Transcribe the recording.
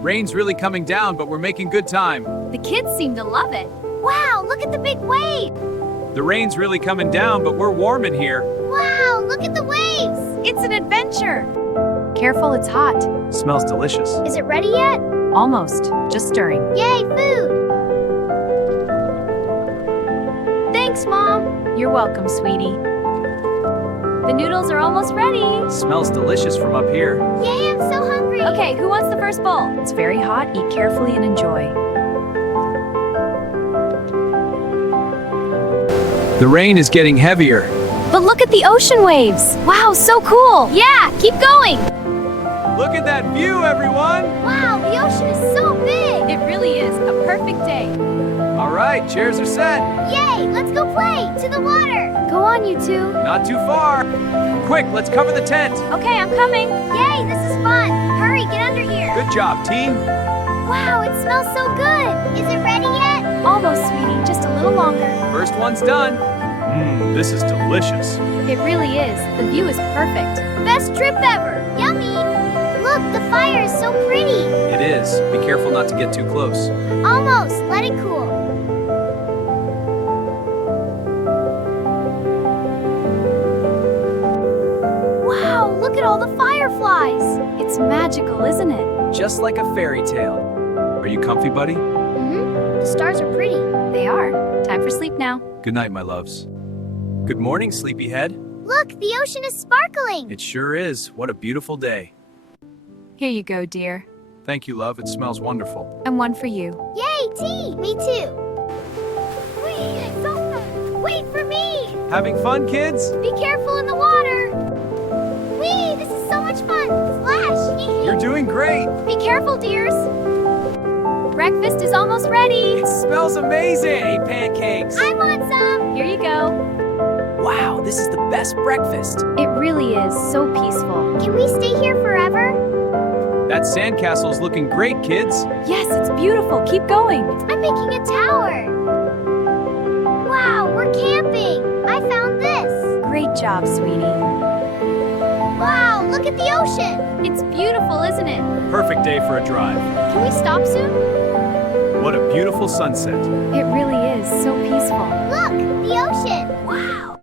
Rain's really coming down, but we're making good time. The kids seem to love it. Wow, look at the big wave. The rain's really coming down, but we're warm in here. Wow, look at the waves. It's an adventure. Careful, it's hot. Smells delicious. Is it ready yet? Almost. Just stirring. Yay, food. Thanks, Mom. You're welcome, sweetie. The noodles are almost ready. Smells delicious from up here. Yay, I'm so hungry. Okay, who wants the first bowl? It's very hot. Eat carefully and enjoy. The rain is getting heavier. But look at the ocean waves. Wow, so cool. Yeah, keep going. Look at that view, everyone! Wow, the ocean is so big. It really is a perfect day. All right, chairs are set. Yay, let's go play. To the water. Go on, you two. Not too far. Quick, let's cover the tent. Okay, I'm coming. Yay, this is fun. Hurry, get under here. Good job, team. Wow, it smells so good. Is it ready yet? Almost, sweetie. Just a little longer. First one's done. This is delicious. It really is. The view is perfect. Best trip ever. Yummy. Look, the fire is so pretty. It is. Be careful not to get too close. Almost. Let it cool. Wow, look at all the fireflies. It's magical, isn't it? Just like a fairy tale. Are you comfy, buddy? The stars are pretty. They are. Time for sleep now. Good night, my loves. Good morning, sleepyhead. Look, the ocean is sparkling. It sure is. What a beautiful day. Here you go, dear. Thank you, love. It smells wonderful. And one for you. Yay, tea! Me too. Wait, so fun. Wait for me! Having fun, kids? Be careful in the water. Whee, this is so much fun. Splash! You're doing great. Be careful, dears. Breakfast is almost ready. It smells amazing. Pancakes. I want some. Here you go. Wow, this is the best breakfast. It really is so peaceful. Can we stay here forever? That sandcastle's looking great, kids. Yes, it's beautiful. Keep going. I'm making a tower. Wow, we're camping. I found this. Great job, sweetie. Wow, look at the ocean. It's beautiful, isn't it? Perfect day for a drive. Can we stop soon? What a beautiful sunset. It really is so peaceful. Look, the ocean.